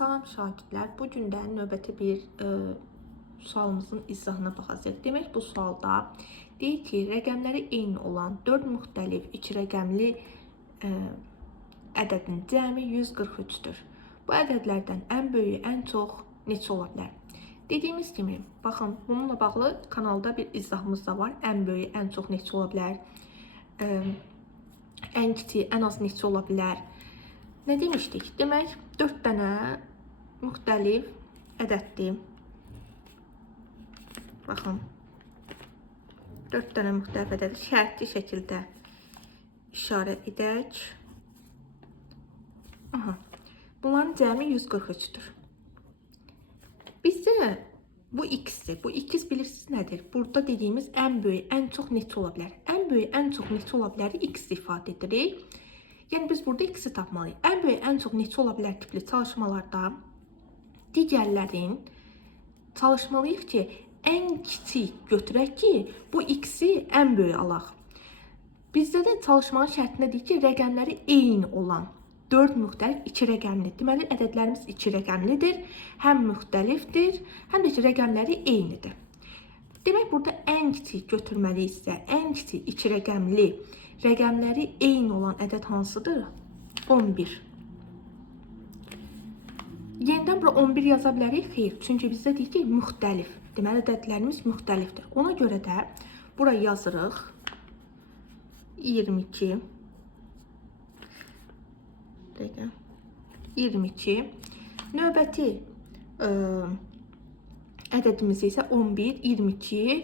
Salam şagirdlər, bu gün də növbəti bir sualımızın izahına baxacağıq. Demək, bu sualda deyir ki, rəqəmləri eyni olan 4 müxtəlif iki rəqəmli ədədin cəmi 143-dür. Bu ədədlərdən ən böyüyü ən çox neçə ola bilər? Dediyimiz kimi, baxın, bununla bağlı kanalda bir izahımız da var. Ən böyüyü ən çox neçə ola bilər? Ən kiçik ən az neçə ola bilər? Nə demişdik? Demək, 4 dənə müxtəlif ədəddir. Baxın, 4 dənə müxtəlif ədədi şərtli şəkildə işarə edək. Bunların cəmi 143-dür. Bizdə bu x-dir. Bu x bilirsiniz nədir? Burada dediyimiz ən böyük, ən çox neçə ola bilər? Ən böyük, ən çox neçə ola bilər x ifadə edirik. Yəni biz burada x-i tapmalıyıq. Ən böyük, ən çox neçə ola bilər tipli çalışmalarda digərlərin çalışmalıyıq ki, ən kiçik götürək ki, bu x-i ən böyük alaq. Bizdə də çalışmanın şərtində deyir ki, rəqəmləri eyni olan 4 müxtəlif iki rəqəmli. Deməli, ədədlərimiz iki rəqəmlidir, həm müxtəlifdir, həm də ki, rəqəmləri eynidir. Demək, burada ən kiçik götürməliyiksə, ən kiçik iki rəqəmli rəqəmləri eyni olan ədəd hansıdır? 11. Yenidən bura 11 yaza bilərik? Xeyr, çünki bizdə deyir ki, müxtəlif. Deməli, ədədlərimiz müxtəlifdir. Ona görə də bura yazırıq 22. 22. Növbəti ədədimiz isə 11, 22.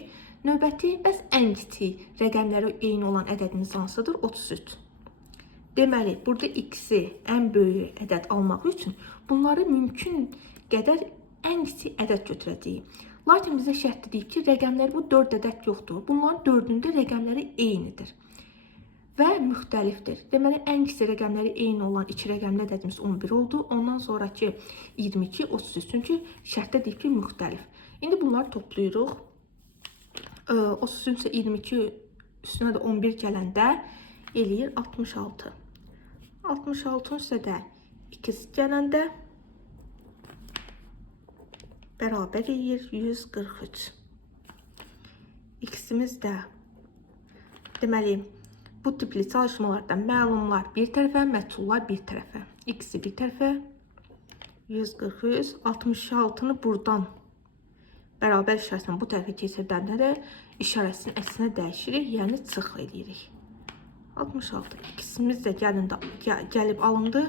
Növbəti, bəs ən kiçik rəqəmləri eyni olan ədədimiz hansıdır? 33. Deməli, burada x-i ən böyük ədəd almaq üçün bunları mümkün qədər ən kiçik ədəd götürəcəyik. Lakin bizə şərtdə deyib ki, rəqəmləri bu 4 ədəd yoxdur. Bunların 4-ündə rəqəmləri eynidir və müxtəlifdir. Deməli, ən kiçik rəqəmləri eyni olan iki rəqəmli ədədimiz 11 oldu. Ondan sonraki 22, 33. Çünki şərtdə deyib ki, müxtəlif. İndi bunları toplayırıq. 33 isə 22 üstünə də 11 gələndə eləyir 66. 66 isə də 2 gələndə bərabər eləyir 143. X-imiz də deməli, bu tipli çalışmalarda məlumlar bir tərəfə, məchullar bir tərəfə. X-i bir tərəfə, 143, 66-nı buradan bərabər işarəsindən bu tərəfə keçirdəndə də işarəsinin əksinə dəyişirik, yəni çıx edirik. 66. X-imiz də gəlib alındı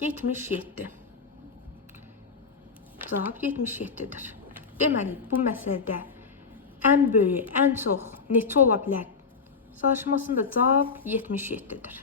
77. Cavab 77-dir. Deməli, bu məsələdə ən böyük, ən çox neçə ola bilər? Çalışmasında cavab 77-dir.